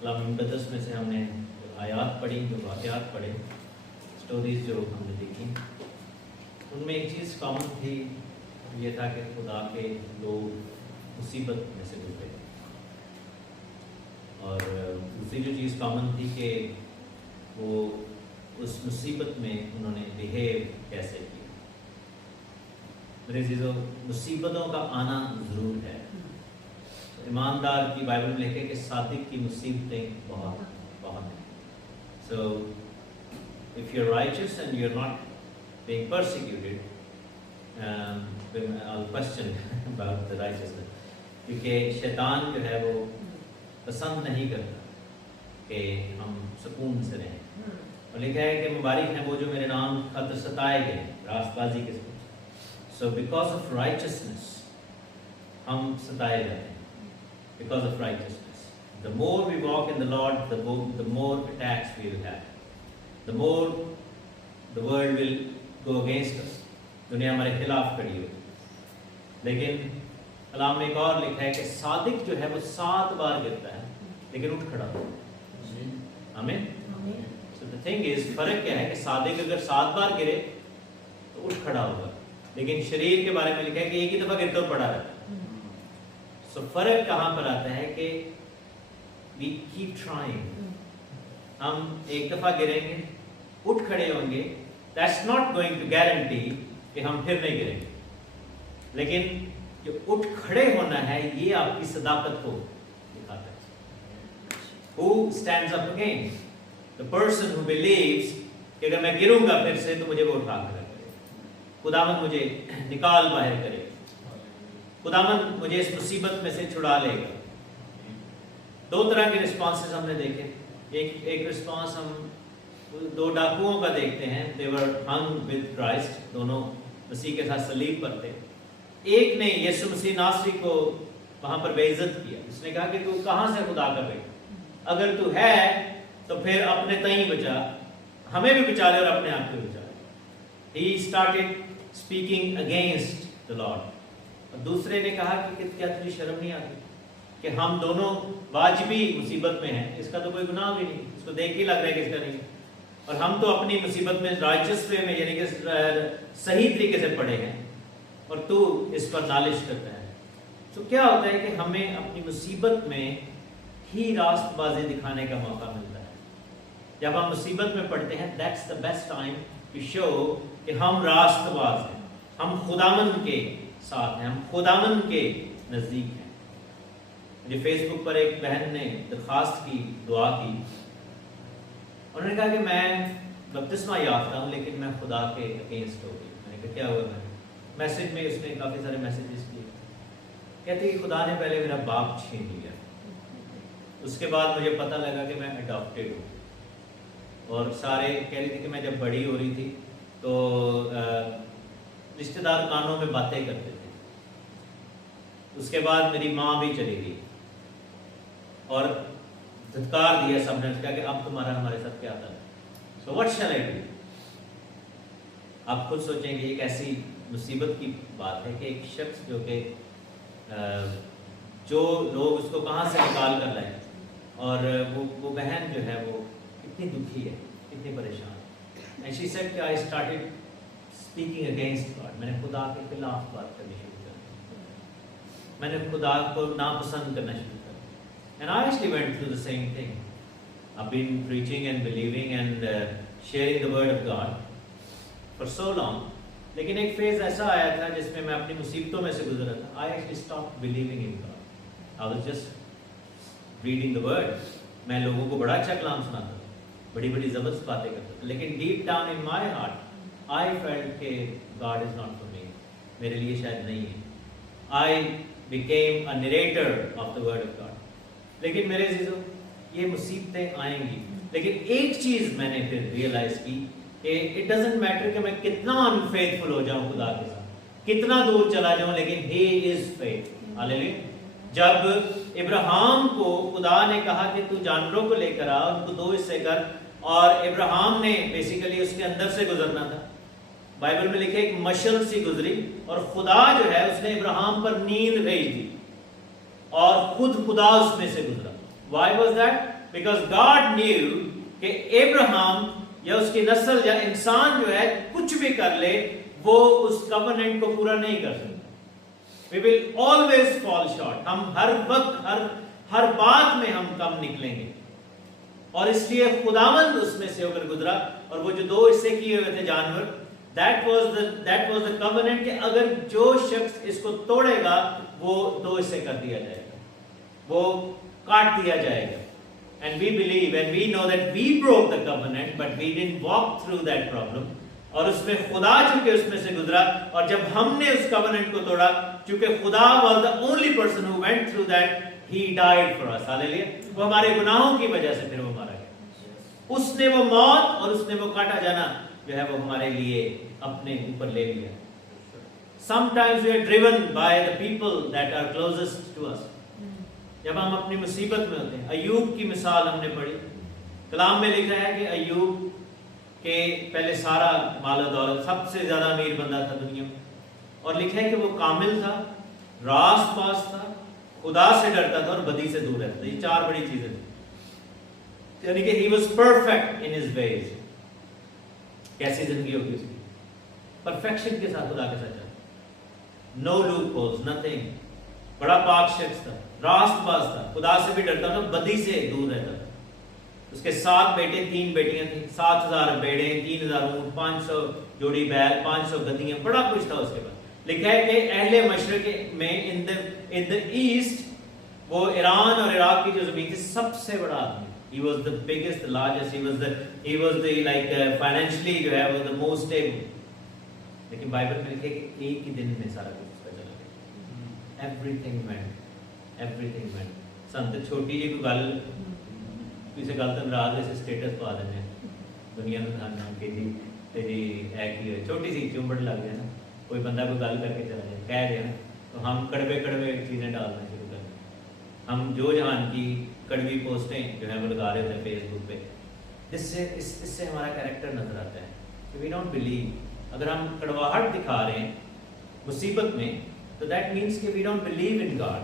कलाम मुक़द्दस में से हमने आयात पढ़ी, जो वाक़यात पढ़े, स्टोरीज़ जो हमने देखी, उनमें एक चीज़ कॉमन थी, ये था कि खुदा के लोग मुसीबत में से गुजरे। और दूसरी जो चीज़ कॉमन थी कि वो उस मुसीबत में उन्होंने बिहेव कैसे किया। मेरे चीज़ों, मुसीबतों का आना ज़रूर है। ईमानदार की बाइबल में लिखे कि सादिक की मुसीबतें बहुत बहुत हैं। So if you're righteous and you're not being persecuted, I'll question about the righteousness, क्योंकि शैतान जो है वो पसंद नहीं करता कि हम सुकून से रहें। और लिखा है कि मुबारक हैं वो जो मेरे नाम खातिर सताए गए, रास्तबाजी के साथ। So because of righteousness हम सताए जाते हैं। Because of righteousness, the more we walk in the Lord, the more attacks we will have. The more the world will go against us. दुनिया हमारे खिलाफ खड़ी होगी। लेकिन कलाम में एक और लिखा है कि सादिक जो है वो 7 बार गिरता है लेकिन उठ खड़ा होता है। आमीन। So the thing is, फर्क क्या है कि सादिक अगर 7 बार गिरे तो उठ खड़ा होगा, लेकिन शरीर के बारे में लिखा है कि एक ही दफा गिरकर पड़ा रहता है। So फर्क कहाँ पर आता है कि we keep trying. हम एक दफा गिरेंगे, उठ खड़े होंगे, that's not going to guarantee कि हम फिर नहीं गिरेंगे। लेकिन जो उठ खड़े होना है ये आपकी सदाकत को दिखाता है। Who stands up again? The person who believes कि अगर मैं गिरूंगा फिर से तो मुझे वो उठा कर रखेगा, खुदावंद मुझे निकाल बाहर करेगा, खुदावंद मुझे इस मुसीबत में से छुड़ा लेगा। 2 तरह के रिस्पॉन्सेस हमने देखे। एक रिस्पॉन्स हम 2 डाकुओं का देखते हैं। दे वर हंग विद क्राइस्ट, दोनों मसीह के साथ सलीब पर थे। एक ने यीशु मसीह नासरी को वहां पर बेइज्जत किया। उसने कहा कि तू कहां से खुदा का बेटा, अगर तू है तो फिर अपने तई बचा, हमें भी बचा ले और अपने आप को बचा ले। He started speaking against the Lord. और दूसरे ने कहा कि क्या तुझे शर्म नहीं आती कि हम दोनों वाजिबी मुसीबत में हैं, इसका तो कोई गुनाह भी नहीं, इसको देख ही लग रहा है कि इसका नहीं, और हम तो अपनी मुसीबत में राइचस वे में यानी कि सही तरीके से पड़े हैं और तू इस पर नालिश करता है। तो क्या होता है कि हमें अपनी मुसीबत में ही रास्तबाजी दिखाने का मौका मिलता है। जब हम मुसीबत में पड़ते हैं, that's the best time to show कि हम रास्तबाज हैं, हम खुदावंद के साथ हैं, हम खुदावंद के नजदीक हैं। मुझे फेसबुक पर एक बहन ने दरखास्त की, दुआ की। उन्होंने कहा कि मैं बपतिस्मा याफ्ता हूँ लेकिन मैं खुदा के अगेंस्ट हो गई। मैंने कहा क्या हुआ? मैसेज में उसने काफ़ी सारे मैसेजेस किए। कहते कि खुदा ने पहले मेरा बाप छीन लिया, उसके बाद मुझे पता लगा कि मैं अडॉप्टेड हूँ। और सारे कह रही थी कि मैं जब बड़ी हो रही थी तो रिश्तेदार कानों में बातें करते थे। उसके बाद मेरी माँ भी चली गई और धत्कार दिया सबने, कहा कि अब तुम्हारा हमारे साथ क्या था। So what shell I do? आप खुद सोचेंगे, एक ऐसी मुसीबत की बात है कि एक शख्स जो लोग उसको कहाँ से निकाल कर लाए, और वो बहन जो है वो कितनी दुखी है, कितनी परेशान है। एंड शी सेड कि I started speaking against God. मैंने खुदा के खिलाफ बात करनी शुरू कर दी, मैंने खुदा को नापसंद करना शुरू कर दिया। And I actually went through the same thing. I been preaching and believing and sharing the word of God for so long. लेकिन एक फेज ऐसा आया था जिसमें मैं अपनी मुसीबतों में से गुजरा था। I actually stopped believing in God. I was just reading the word. मैं लोगों को बड़ा अच्छा कलाम सुनाता था, बड़ी बड़ी जबरदस्त बातें करता था, लेकिन deep down in my heart I felt के god is not for me, मेरे लिए शायद नहीं है। I became a narrator of the word of god. लेकिन मेरे अजीजों, ये मुसीबतें आएंगी, लेकिन एक चीज मैंने फिर रियलाइज की कि इट डजंट मैटर कि मैं कितना अनफेथफुल हो जाऊं खुदा के साथ, कितना दूर चला जाऊं, लेकिन ही इज फेथफुल। हालेलुया। जब इब्राहिम को खुदा ने कहा कि तू जानवरों को लेकर आ, उनको 2 हिस्से कर, और इब्राहिम ने बेसिकली उसके अंदर से गुजरना था। बाइबल में लिखे एक मशल सी गुजरी और खुदा जो है उसने इब्राहिम पर नींद भेज दी और खुद खुदा उसमें से गुजरा। Why was that? because God knew کہ ابراہیم یا اس کی نسل یا انسان جو ہے کچھ بھی کر لے وہ اس کورننٹ کو پورا نہیں کر سکتا. We will always fall short. ہم ہر وقت ہر بات میں ہم کم نکلیں گے. اور اس لیے خداوند اس میں سے ہو کر گزرا اور وہ جو 2 حصے کیے ہوئے تھے جانور, that was the covenant کہ اگر جو شخص اس کو توڑے گا وہ 2 حصے کر دیا جائے گا, وہ کاٹ دیا جائے گا. And we believe and we know that we broke the covenant but we didn't walk through that problem. اور اس میں خدا چونکہ اس میں سے گزرا اور جب ہم نے اس covenant کو توڑا, چونکہ خدا was the only person who went through that, he died for us. Hallelujah. وہ ہمارے گناہوں کی وجہ سے پھر وہ مارا گیا. اس نے وہ موت اور اس نے وہ کاٹا جانا جو ہے وہ ہمارے لیے اپنے اوپر لے لیا. Sometimes we are driven by the people that are closest to us. جب ہم اپنی مصیبت میں ہوتے ہیں, ایوب کی مثال ہم نے پڑھی, کلام میں لکھا ہے کہ ایوب کہ پہلے سارا مال و دولت, سب سے زیادہ امیر بندہ تھا دنیا میں, اور لکھا ہے کہ وہ کامل تھا, راست باز تھا, خدا سے ڈرتا تھا اور بدی سے دور رہتا تھا. یہ 4 بڑی چیزیں تھیں, یعنی کہ he was perfect in his ways. کیسی زندگی ہوگی اس کی, پرفیکشن کے ساتھ خدا کے ساتھ چلتا, no loopholes, nothing. بڑا پاک شخص تھا, راست باز تھا, خدا سے بھی ڈرتا تھا, بدی سے دور رہتا تھا. اس کے 7 بیٹے 3 بیٹیاں تھیں, 7000 بیڑے, 3000 اونٹ, 500 جوڑی بیل, 500 گدیاں, بڑا کچھ تھا اس کے پاس. لکھا ہے کہ اہل مشرق میں ان دا ایسٹ, وہ ایران اور عراق کی جو زمین تھی, سب سے بڑا آدمی. He was the biggest, the largest, he was the like financially جو ہے وہ the most stable. لیکن بائبل میں لکھا ہے کہ ایک ہی دن میں سارا کچھ چلا گیا. Everything went. سن تے چھوٹی جی کوئی گل کسی گل تو ناراض ہے, اسٹیٹس پا دینے دنیا میں کھانا کہ جی تیری ہے کی ہوئی, چھوٹی سی چومبڑ لگ جائے نا, کوئی بندہ کوئی گل کر کے چلا جائے, کہہ دیا نا, تو ہم کڑوے چیزیں ڈالنا شروع کر دیں. ہم جو جہان کی کڑوی پوسٹیں جو ہے وہ لگا رہے ہوتے ہیں فیس بک پہ. اس سے ہمارا کریکٹر نظر آتا ہے کہ وی ڈونٹ بلیو. اگر ہم کڑواہٹ دکھا رہے ہیں مصیبت میں تو دیٹ مینس کہ we don't believe in God.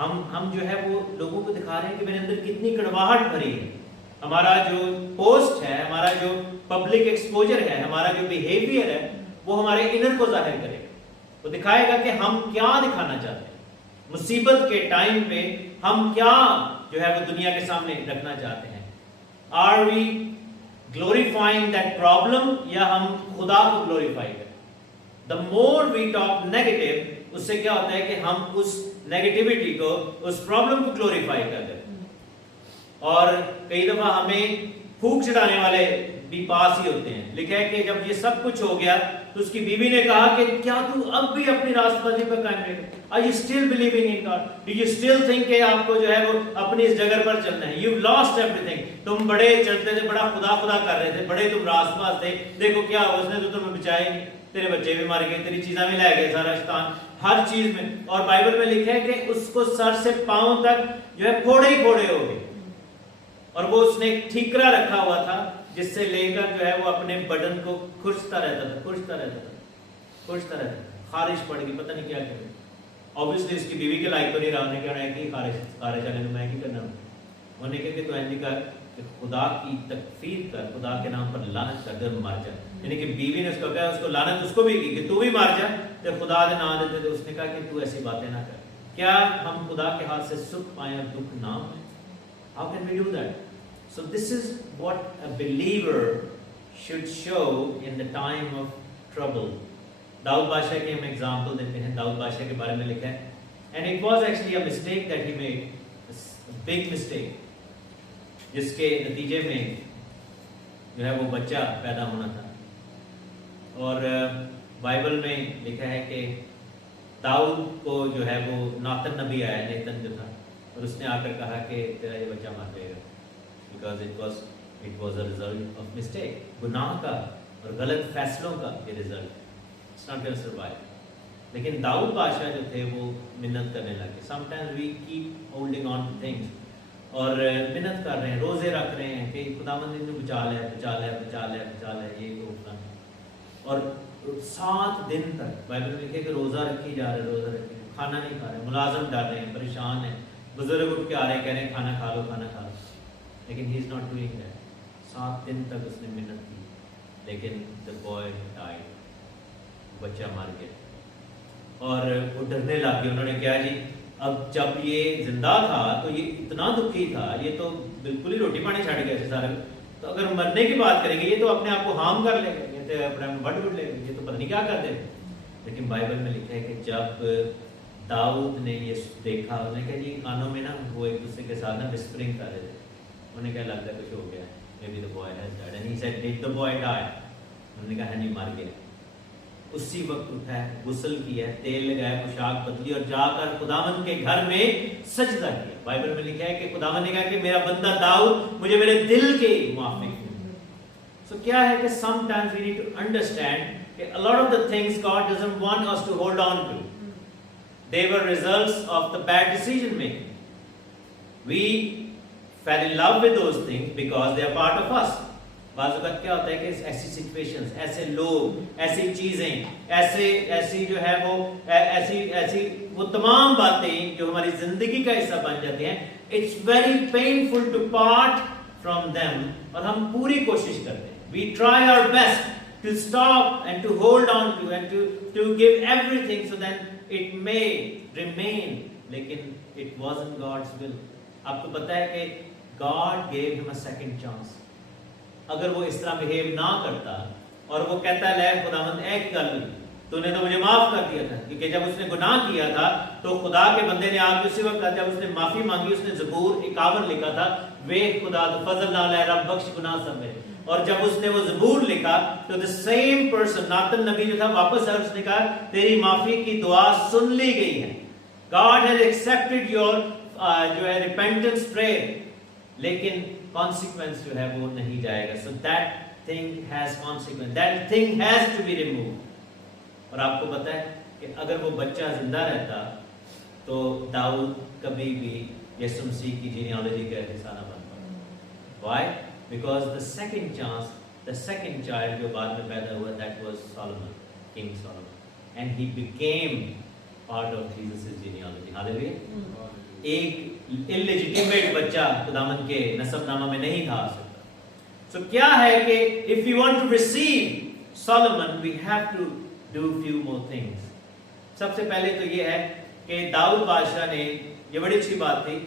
ہم جو ہے وہ لوگوں کو دکھا رہے ہیں کہ میرے اندر کتنی کڑواہٹ بھری ہے. ہمارا جو پوسٹ ہے, ہمارا جو پبلک ایکسپوجر ہے, ہمارا جو بیہیویئر ہے, وہ ہمارے انر کو ظاہر کرے گا. وہ دکھائے گا کہ ہم کیا دکھانا چاہتے ہیں مصیبت کے ٹائم پہ, ہم کیا جو ہے وہ دنیا کے سامنے رکھنا چاہتے ہیں. Are we glorifying that problem یا ہم خدا کو glorify کریں. The more we talk negative, اس سے کیا ہوتا ہے کہ ہم اس نیگیٹیوٹی کو, اس پرابلم کو glorify کرتے ہیں. اور کئی دفعہ ہمیں پھونک چڑھانے والے بھی پاس ہی ہوتے ہیں. لکھا ہے کہ جب یہ سب کچھ ہو گیا تو اس کی بیوی نے کہا کہ کیا تو اب بھی اپنی راست بازی پر قائم رہے گا؟ Are you still believing in God? Do you still think کہ آپ کو جو ہے وہ اپنی اس جگہ پر چلنا ہے؟ You've lost everything. تم بڑے چلتے تھے, بڑا خدا کر رہے تھے, بڑے تم راست باز تھے, دیکھو کیا ہوا, اس نے تو تمہیں بچائے نہیں, تیرے بچے بھی مار گئے, تیری چیزاں بھی لے گئے, سارا شیطان ہر چیز میں. اور بائبل میں لکھا ہے کہ اس کو سر سے پاؤں تک جو ہے پھوڑے ہی پھوڑے ہو گئے. اور وہ اس نے ایک ٹھیکرا رکھا ہوا تھا جس سے لے کر جو ہے وہ اپنے بدن کو کھرچتا رہتا تھا. خارش پڑ گئی, پتہ نہیں کیا کرے. obviously اس کی بیوی کے لائق تو نہیں رہا, انہوں نے کہنا ہے کہ خارش آنے میں کی کرنا. انہوں نے کہا کہ تو ایسے کر کہ خدا کی تکفیر کر, خدا کے نام پر لعنت کر دے اور مر جا. یعنی کہ بیوی نے اس کو کہا, اس کو لعنت اس کو بھی کی کہ تو بھی مر جا, تو خدا کے نام دیتے. تو اس نے کہا کہ تو ایسی باتیں نہ کر. کیا ہم خدا کے ہاتھ سے سکھ پائیں اور دکھ نہ پائیں؟ How can we do that? So this is what a believer should show in the time of trouble. داؤد بادشاہ کے ہم ایگزامپل دیتے ہیں. داؤد بادشاہ کے بارے میں لکھا ہے and it was actually a mistake that he made, a big mistake, جس کے نتیجے میں جو ہے وہ بچہ پیدا ہونا تھا. اور بائبل میں لکھا ہے کہ داؤد کو جو ہے وہ ناتن نبی آیا, نیتن جو تھا, اور اس نے آ کر کہا کہ تیرا یہ بچہ مر جائے گا, because it was a result of mistake, گناہ کا اور غلط فیصلوں کا یہ result. It's not going to survive. لیکن داؤد بادشاہ جو تھے وہ منت کرنے لگے. Sometimes we keep holding on to things, اور منت کر رہے ہیں, روزے رکھ رہے ہیں کہ خداوند نے بچا لے یہ تو اتنا. اور 7 دن تک بائبل میں لکھے کہ روزہ رکھی جا رہے, کھانا نہیں کھا رہے, ملازم ڈر رہے ہیں, پریشان ہیں, بزرگ اٹھ کے آ رہے ہیں, کہہ رہے ہیں کھانا کھا لو. लेकिन he is not doing that. 7 दिन तक उसने मेहनत की, लेकिन द बॉय डाइड, बच्चा मार गया. और वो डरने लग गए. उन्होंने क्या जी, अब जब ये जिंदा था तो ये इतना दुखी था, ये तो बिल्कुल ही रोटी पानी छड़ गया सारे, तो अगर मरने की बात करेंगे ये तो अपने आप को हार्म कर लेगा, ये तो अपने आप बढ़ उड़ लेगा, ये तो पता नहीं क्या कर देगा. लेकिन बाइबल में लिखा है कि जब दाऊद ने ये देखा, उन्होंने कहा जी कानों में ना वो एक दूसरे के साथ ना विस्परिंग कर रहे थे. उन्होंने क्या लगता है कुछ हो गया, maybe the boy has died, and he said did the boy die. उन्होंने कहा नहीं, मर गया. उसी वक्त उठा है, गुस्ल किया, तेल लगाया, पोशाक बदली और जाकर खुदावन के घर में सजदा किया. बाइबल में लिखा है कि खुदावन ने कहा कि मेरा बंदा दाऊद मुझे मेरे दिल के मुआफिक है. सो क्या है कि sometimes we need to understand कि a lot of the things God doesn't want us to hold on to. They were results of the bad decision making. We fell in love with those things because they are part of us. बाज़ वक़्त क्या होता है कि ऐसी situations, ऐसे लोग, ऐसी चीजें, ऐसी जो है वो ऐसी वो तमाम बातें जो हमारी जिंदगी का हिस्सा बन जाती हैं, it's very painful to part from them. और हम पूरी कोशिश करते हैं, we try our best to stop and to hold on to and to give everything so that it may remain, लेकिन it wasn't God's will. आपको पता है कि God gave him a second chance. अगर वो इस तरह बिहेव ना करता और वो कहता है ले खुदावंद एक गल तूने तो मुझे माफ कर दिया था, क्योंकि जब उसने गुनाह किया था तो खुदा के बंदे ने आके उसी वक्त जब उसने माफी मांगी, उसने ज़बूर 51 लिखा था, वे खुदा तो फजल ना ले रब बख्श गुनाह सब मेरे. और जब उसने वो ज़बूर लिखा तो द सेम पर्सन नातन नबी जो था वापस आया, उसने कहा तेरी माफी की दुआ सुन ली गई है. गॉड हैज एक्सेप्टेड योर जो है रिपेंटेंस प्रेयर, लेकिन कॉन्सिक्वेंस जो है वो नहीं जाएगा. So that thing has consequence, that thing has to be removed. और आपको पता है कि अगर वो बच्चा जिंदा रहता तो दाऊद कभी भी यीशु मसीह की जीनियोलॉजी का हिस्सा न बन पाता. Why? Because the second chance, the second child जो बाद में पैदा हुआ, that was Solomon, King Solomon, and he became part of Jesus' genealogy. Hallelujah. एक illegitimate बच्चा खुदावन के नसबनामा में नहीं था आ सकता. So क्या है कि if we want to receive Solomon, we have to do few more things. सबसे पहले तो ये है कि दाऊद बादशाह ने, ये बड़ी अच्छी बात थी,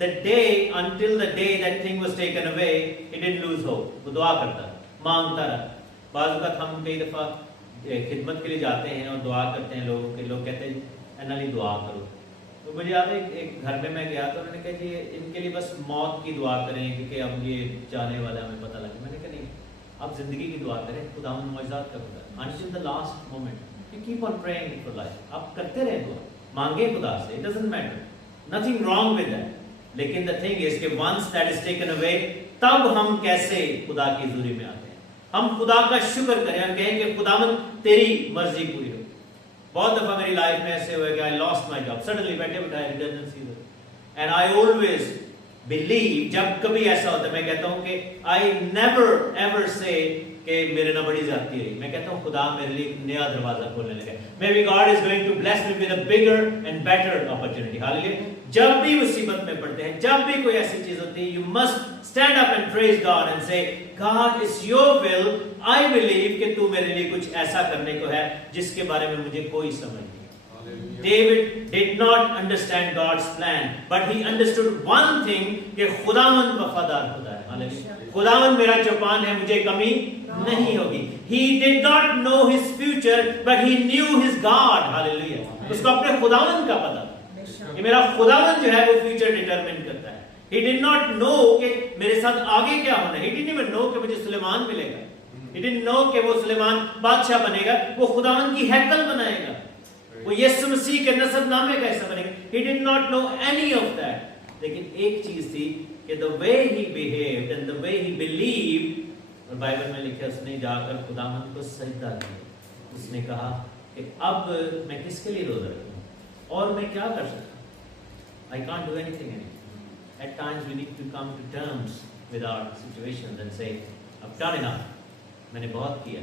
the day until the day that thing was taken away, he didn't lose hope. वो दुआ करता, मांगता रहा. बाज़ वक़्त हम कई दफ़ा खिदमत के लिए जाते हैं और दुआ करते हैं लोगों के, लोग कहते हैं एनाली दुआ करो. तो मुझे याद है एक घर में मैं गया तो उन्होंने कहा कि इनके लिए बस मौत की दुआ करें क्योंकि अब ये जाने वाला हमें पता लगे. मैंने कहा नहीं, आप जिंदगी की दुआ करें, खुदावंद मौजज़ात का खुदा. Until the last moment, you keep on praying for life. आप करते रहें दुआ, मांगे खुदा से. It doesn't matter, nothing wrong with that. लेकिन the thing is कि once that is taken away, तब हम कैसे खुदा की हुजूरी में आते हैं. हम खुदा का शुक्र करें और कहें कि खुदावंद तेरी मर्जी पूरी हो. बहुत दफा मेरी लाइफ में ऐसे हुआ कि I lost my job, suddenly बैठे बैठाए redundancy हुई, and I always believe, जब कभी ऐसा होता है मैं कहता हूँ कि I never ever say कि मेरे ना बड़ी जाती रही. मैं कहता हूँ खुदा मेरे लिए एक नया दरवाजा खोलने लगा. Maybe God is going to bless me with a bigger and better opportunity. Hallelujah. जब भी मुसीबत में पड़ते हैं, जब भी कोई ऐसी चीज होती है, you must stand up and praise God and say, God is your will. I believe कि तू मेरे लिए कुछ ऐसा करने को है जिसके बारे में मुझे कोई समझ नहीं. David did not understand God's plan, but he understood one thing कि खुदावंद वफादार खुदा है. हालेलुया. खुदावंद मेरा चौपान है, मुझे कमी नहीं होगी. He did not know his future, but he knew his God. Hallelujah. उसको अपने खुदावंद का पता था कि मेरा खुदावंद जो है वो फ्यूचर डिटरमिन करता है. He did not know कि मेरे साथ आगे क्या होना है. He didn't even know कि मुझे सुलेमान मिलेगा. He didn't know कि वो सुलेमान बादशाह बनेगा, वो खुदावंद की हैकल बनाएगा, वो यीशु मसीह के नसबनामे का हिस्सा बनेगा. He did not know any of that. लेकिन एक चीज थी कि the way he behaved and the way he believed, और बाइबल में लिखा उसने जाकर खुदावंद को सजदा किया. उसने कहा कि अब मैं किसके लिए रोजा रखूं और मैं क्या कर सकता. I can't do anything anymore. At times we need to come to terms with our situations and say, I've done enough. मैंने बहुत किया,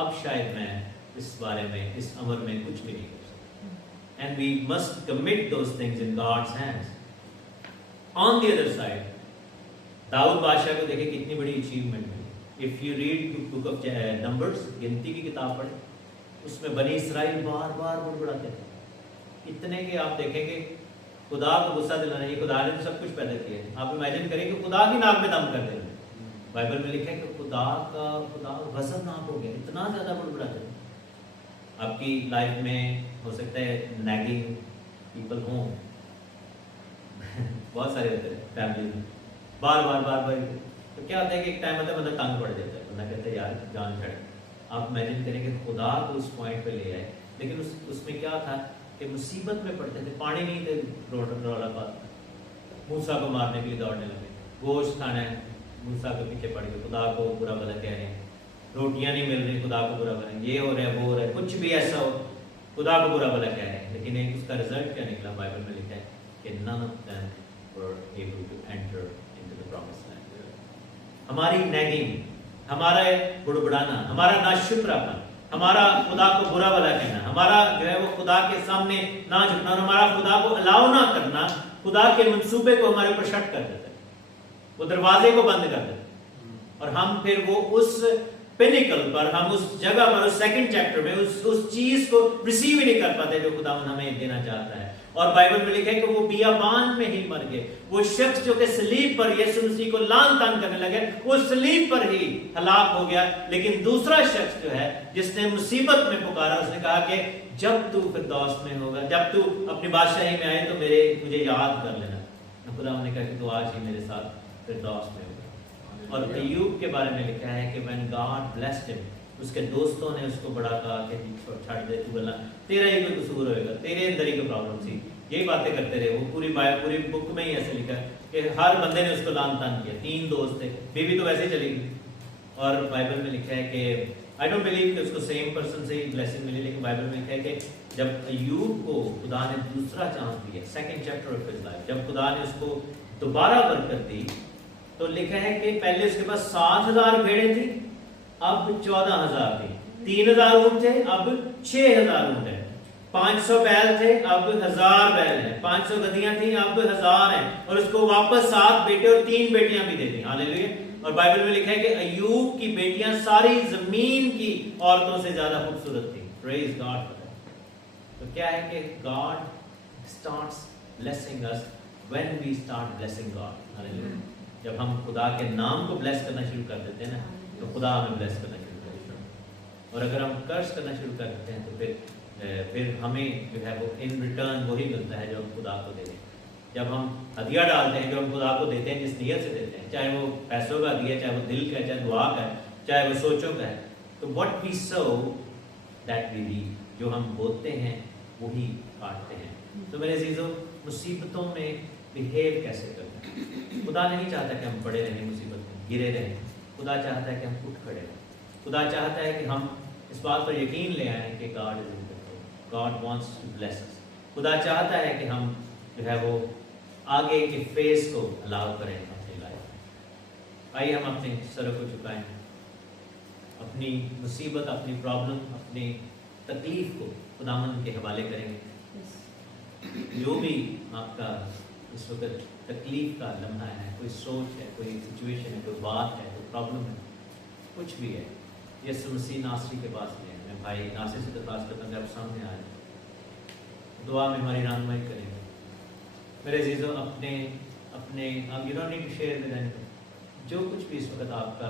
अब शायद मैं इस बारे में, इस अमर में कुछ भी नहीं कर सकता. And we must commit those things in God's hands. On the other side, Dawood बादशाह को देखे कितनी बड़ी अचीवमेंट मिली। If you read book of numbers, गिनती की किताब पढ़े, उसमें बनी इसराइल बार बार बुड़बुड़ाते थे, इतने कि आप देखेंगे खुदा को गुस्सा दिलाना, ये खुदा ने तो सब कुछ पैदा किया है। आप इमेजिन करें कि खुदा की नाक में दम कर देंगे। बाइबल में लिखा है कि खुदा गजबनाक हो गया, इतना ज्यादा बुड़बुड़ाते थे। आपकी लाइफ में हो सकता है नैगिंग पीपल हों बहुत सारे होते हैं फैमिली में, बार बार तो क्या होता है कि एक टाइम होता है बंदा तंग पड़ जाता है, बंदा कहता है यार जान छड़। आप इमेजिन करें कि खुदा को उस पॉइंट पे ले आए, लेकिन उसमें क्या था कि मुसीबत में पड़ते थे, पानी नहीं थे रौला पाता, मूसा को मारने के लिए दौड़ने लगे, गोश्त खाना है मूसा के पीछे पड़ गए, खुदा को बुरा भला कह रहे हैं, रोटियां नहीं मिल रही खुदा को बुरा भला, ये हो रहा है वो हो रहा है, कुछ भी ऐसा हो खुदा को बुरा भला कह रहे हैं। लेकिन एक उसका रिजल्ट क्या निकला, बाइबल में लिखा है कि none of them were able to enter into the promised land। हमारी नैगिंग, हमारा बुड़बुड़ाना, हमारा नाशुक्रापन, हमारा खुदा को बुरा भला कहना, हमारा जो है वो खुदा के सामने ना झुकना, हमारा खुदा को अलाउ ना करना, खुदा के मंसूबे को हमारे ऊपर शट कर देता है, वो दरवाजे को बंद कर देता है, और हम फिर वो उस पिनिकल पर, हम उस जगह पर, उस सेकंड चैप्टर में उस चीज को रिसीव ही नहीं कर पाते जो खुदा हमें देना चाहता है। और बाइबल में लिखा है कि वो बियाबान में ही मर गए। वो शख्स जो कि सलीब पर यीशु मसीह को लान तान करने लगे, वो सलीब पर ही हलाक हो गया। लेकिन दूसरा शख्स जो है जिसने मुसीबत में पुकारा, उसने कहा कि जब तू फिरदौस में होगा, जब तू अपनी बादशाही में आए तो मुझे याद कर लेना। खुदा ने कहा कि तू आज ही मेरे साथ फिरदौस में होगा। और अय्यूब के बारे में लिखा है कि when God blessed him, उसके दोस्तों ने उसको बड़ा कहा कि छाड़ दे तू, बोला तेरा ही कोई कसूर होएगा, तेरे अंदर ही कोई प्रॉब्लम थी, यही बातें करते रहे। वो पूरी बुक में ही ऐसे लिखा है कि हर बंदे ने उसको लान तान किया, 3 दोस्त थे, बीवी तो वैसे ही चली गई। और बाइबल में लिखा है कि आई डोंट बिलीव कि उसको सेम पर्सन से ही ब्लेसिंग मिली, लेकिन बाइबल में लिखा है कि जब अय्यूब को खुदा ने दूसरा चांस दिया, second chapter of his life, जब खुदा ने उसको दोबारा बरकत दी, तो लिखा है कि पहले उसके पास 7,000 भेड़ें थी, अब 14,000 थी, 3,000 ऊंट थे, अब 6,000 ऊंट है, 500 बैल थे, अब 1,000 बैल है, 500 गधियां थी, अब 1,000 है, और उसको वापस 7 बेटे और 3 बेटियां भी दे दी। हालेलुया। और बाइबल में लिखा है कि अय्यूब की बेटियां सारी जमीन की औरतों से ज्यादा खूबसूरत थी। Praise God for that. तो क्या है कि God starts blessing us when we start blessing God. Hallelujah. जब हम खुदा के नाम को ब्लेस करना शुरू कर देते हैं ना, तो खुदा हमें ब्लेस करना शुरू कर देता है। और अगर हम कर्ज करना शुरू कर देते हैं तो फिर हमें जो है वो इन रिटर्न वही मिलता है जो हम खुदा को देते हैं। जब हम हदिया डालते हैं, जो हम खुदा को देते हैं जिस नीयत से देते हैं, चाहे वो पैसों का दिया, चाहे वो दिल का, चाहे दुआ का है, चाहे वो सोचों का है, तो what we sow that we reap, जो हम बोते हैं वही काटते हैं। तो मेरे अजीजों, मुसीबतों में बिहेव कैसे करना है। खुदा नहीं चाहता कि हम पड़े रहें मुसीबत में, गिरे रहें। खुदा चाहता है कि हम उठ खड़े रहें। खुदा चाहता है कि हम इस बात पर यकीन ले आए कि God is in control, God wants to bless us. खुदा चाहता है कि हम जो है वो आगे के फेज को अलाउ करें अपनी लाइफ में। आइए हम अपने सरों को झुकाएं, अपनी मुसीबत, अपनी प्रॉब्लम, अपनी तकलीफ को खुदावंद के हवाले करेंगे। जो भी आपका इस वक्त तकलीफ का लम्हा है, कोई सोच है, कोई सिचुएशन है, कोई बात है, कोई प्रॉब्लम है, कुछ भी है, यीशु मसीह नासरी के पास गए। मैं भाई नासिर से दरख्वास्त करता हूँ कि आप सामने आ जाए, दुआ में हमारी रहनुमाई करेंगे। मेरे अजीज़ों, अपने you don't need to share with anyone, जो कुछ भी इस वक्त आपका